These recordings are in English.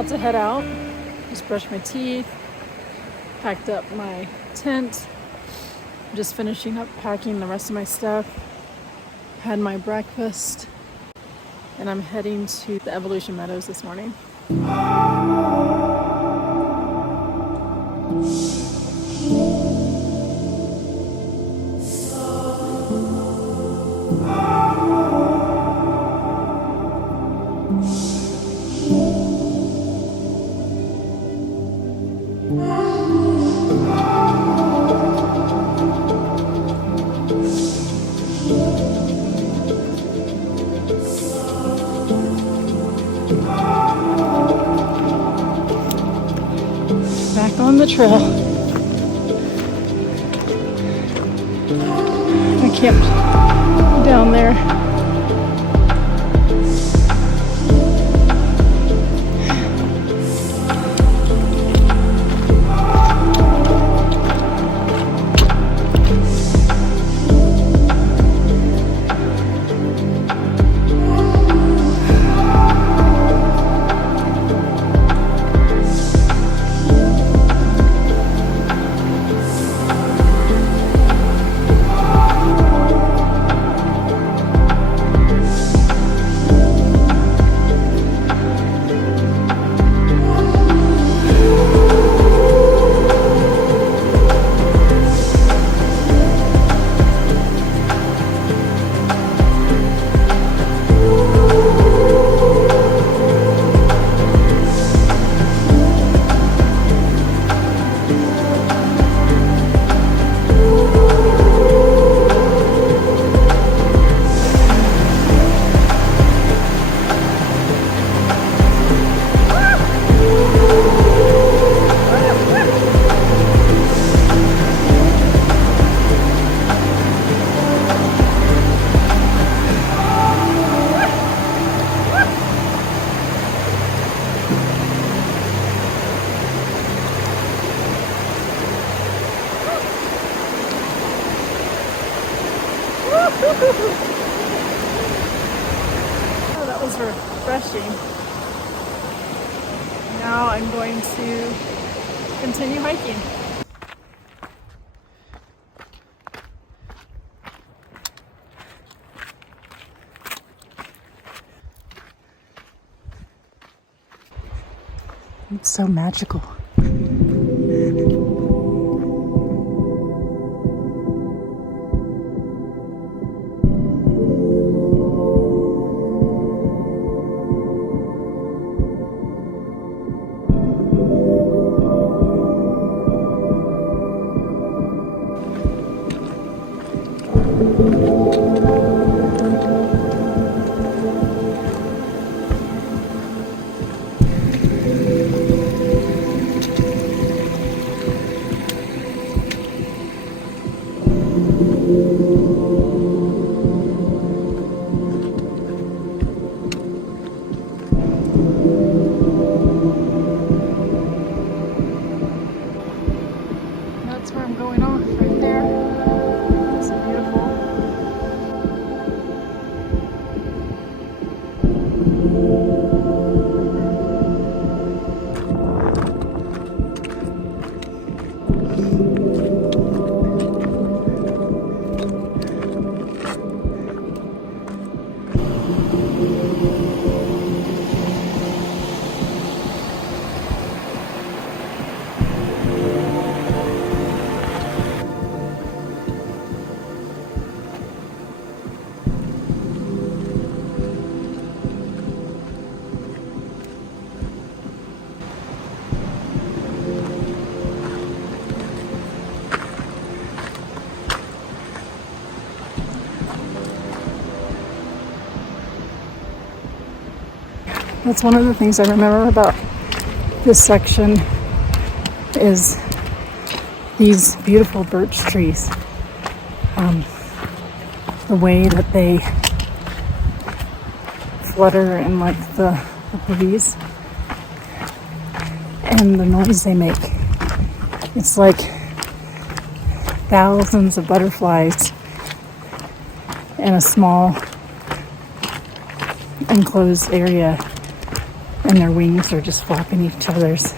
about to head out. Just brushed my teeth, packed up my tent. I'm just finishing up packing the rest of my stuff. Had my breakfast, and I'm heading to the Evolution Meadows this morning. Back on the trail. I camped down there. Oh, that was refreshing. Now I'm going to continue hiking. It's so magical. That's where I'm going off, right there. It's beautiful. That's one of the things I remember about this section is these beautiful birch trees. The way that they flutter in like the breeze and the noise they make. It's like thousands of butterflies in a small enclosed area. and their wings are just flapping each other's.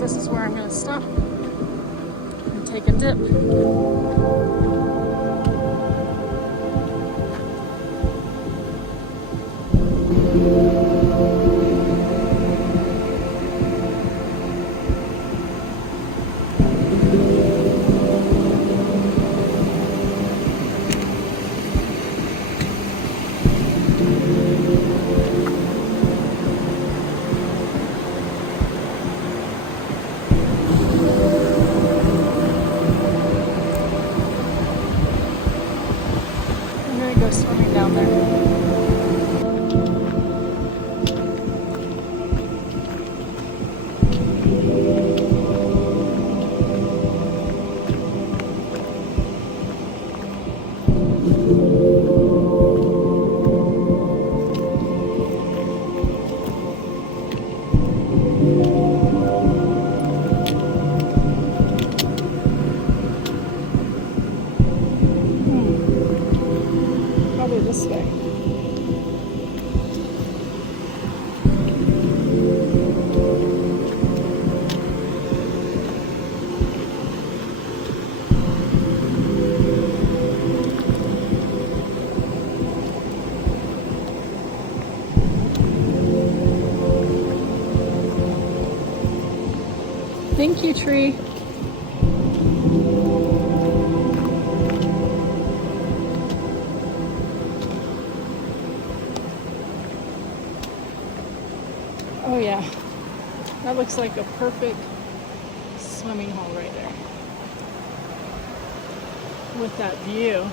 This is where I'm going to stop and take a dip. Go swimming down there. Probably this way. Thank you, tree. Oh yeah, that looks like a perfect swimming hole right there with that view.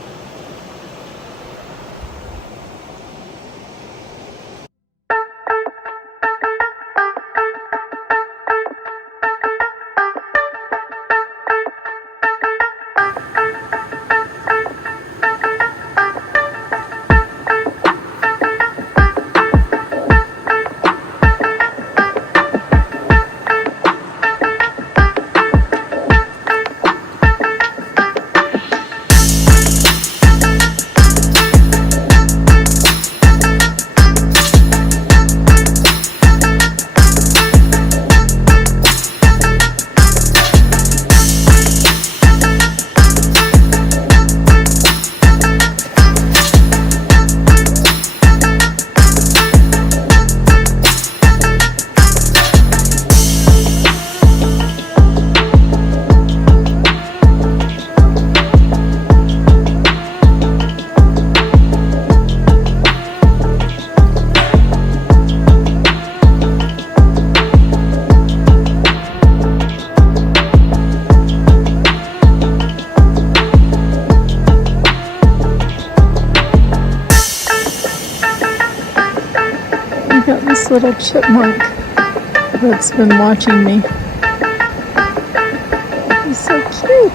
Got this little chipmunk that's been watching me. He's so cute.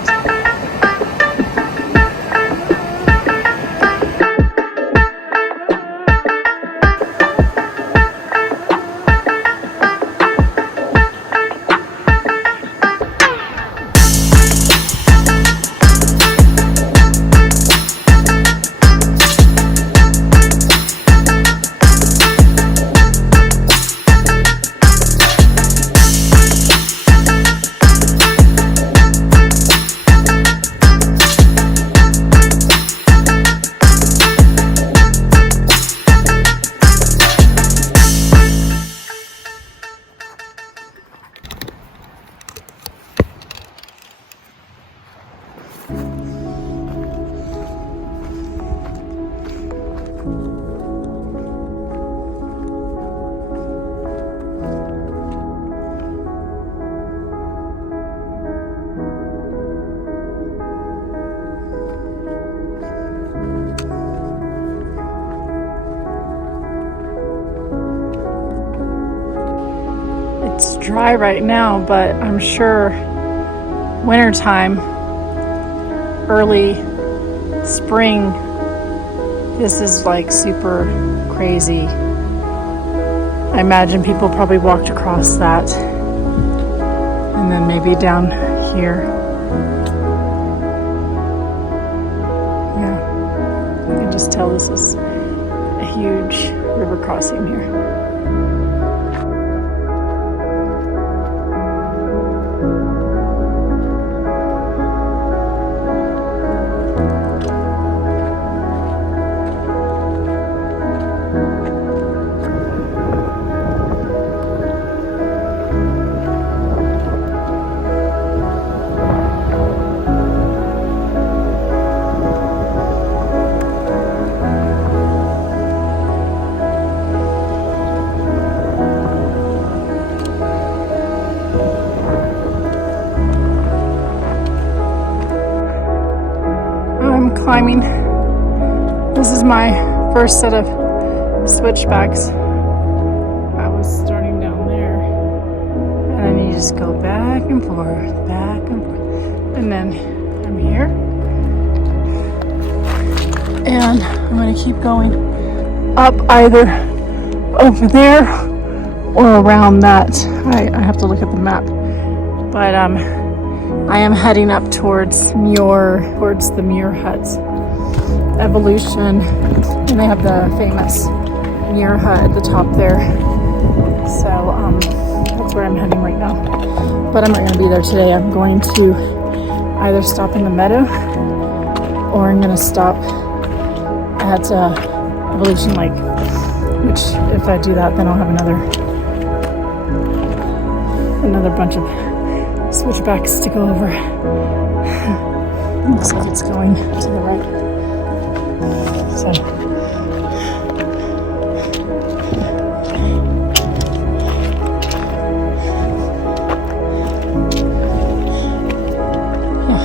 It's dry right now, but I'm sure wintertime, early spring, this is like super crazy. I imagine people probably walked across that and then maybe down here. Yeah, I can just tell this is a huge river crossing here. I'm climbing. This is my first set of switchbacks. I was starting down there, and then you just go back and forth, and then I'm here, and I'm gonna keep going up either over there or around that. I have to look at the map, but I am heading up towards the Muir huts. Evolution, and they have the famous Muir hut at the top there. So that's where I'm heading right now. But I'm not going to be there today. I'm going to either stop in the meadow or I'm going to stop at Evolution Lake. Which, if I do that, then I'll have another bunch of switchbacks to go over. Looks like it's going to the right. So yeah,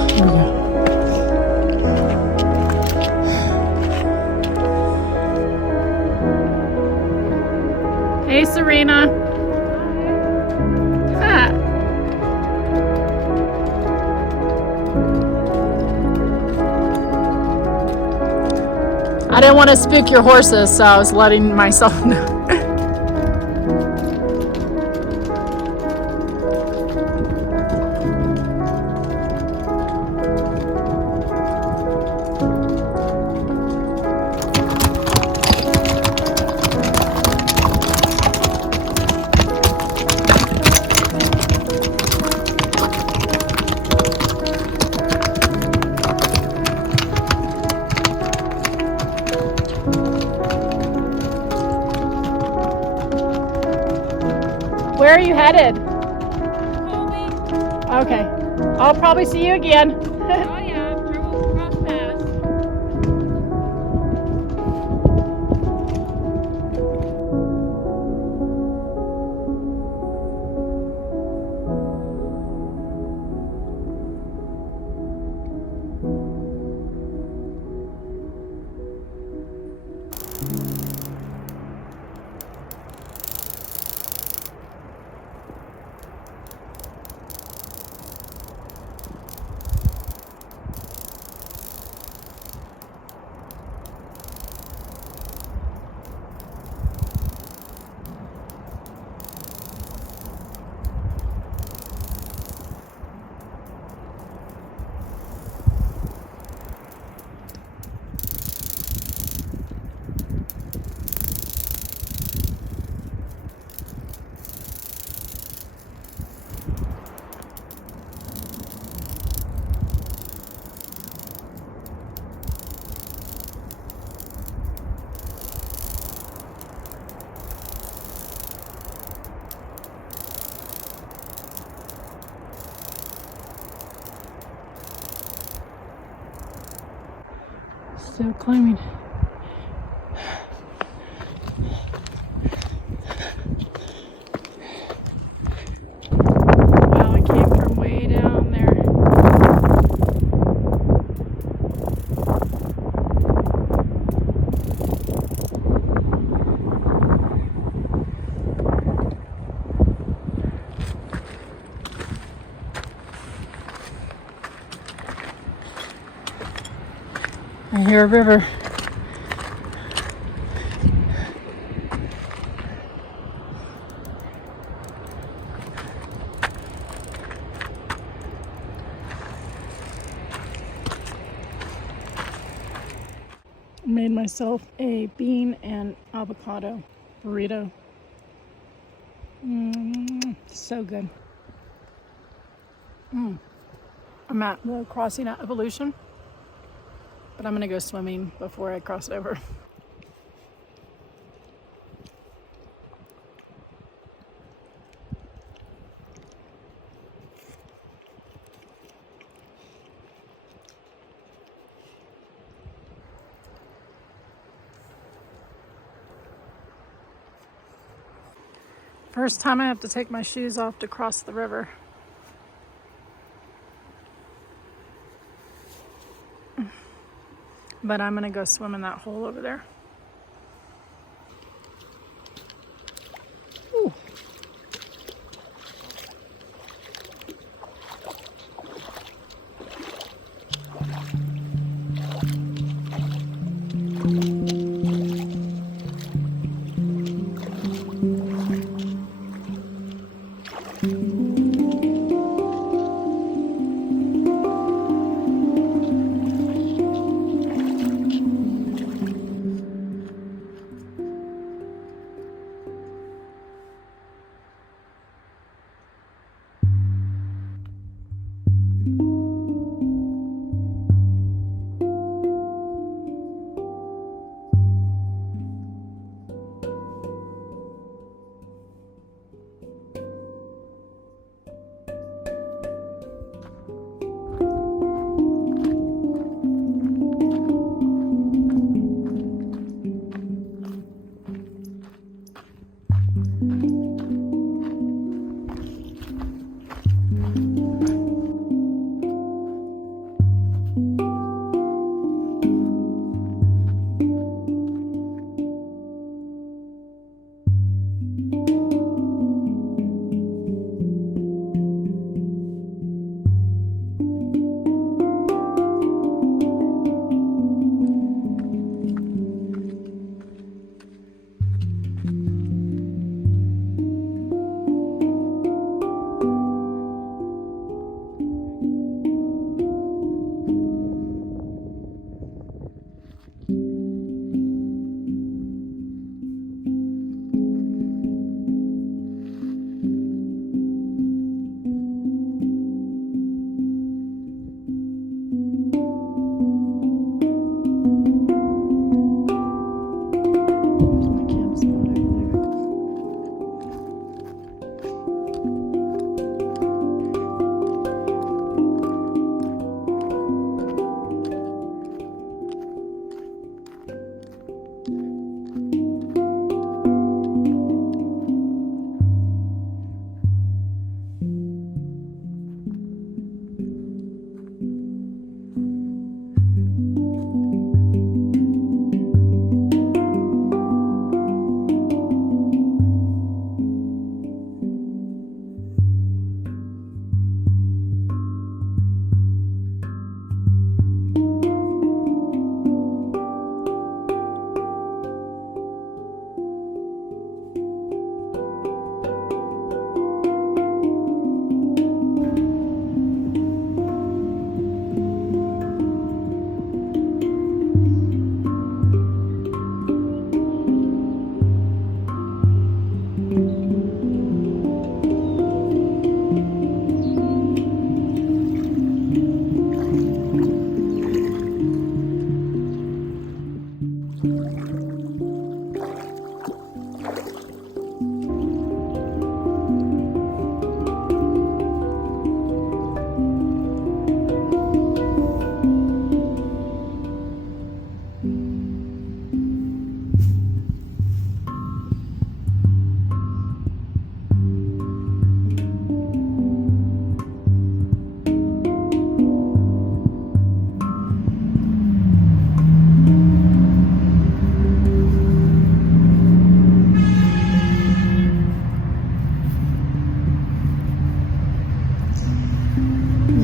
there we go. Hey, Serena. Hi. I didn't want to spook your horses, so I was letting myself know. Where are you headed? Okay. I'll probably see you again. Oh yeah, I'm sure we'll cross paths. Still climbing. Wow, I came from way down there. hear a river. Made myself a bean and avocado burrito. So good. I'm at the crossing at Evolution, but I'm gonna go swimming before I cross over. First time I have to take my shoes off to cross the river. But I'm gonna go swim in that hole over there. Ooh.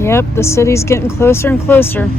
Yep, the city's getting closer and closer.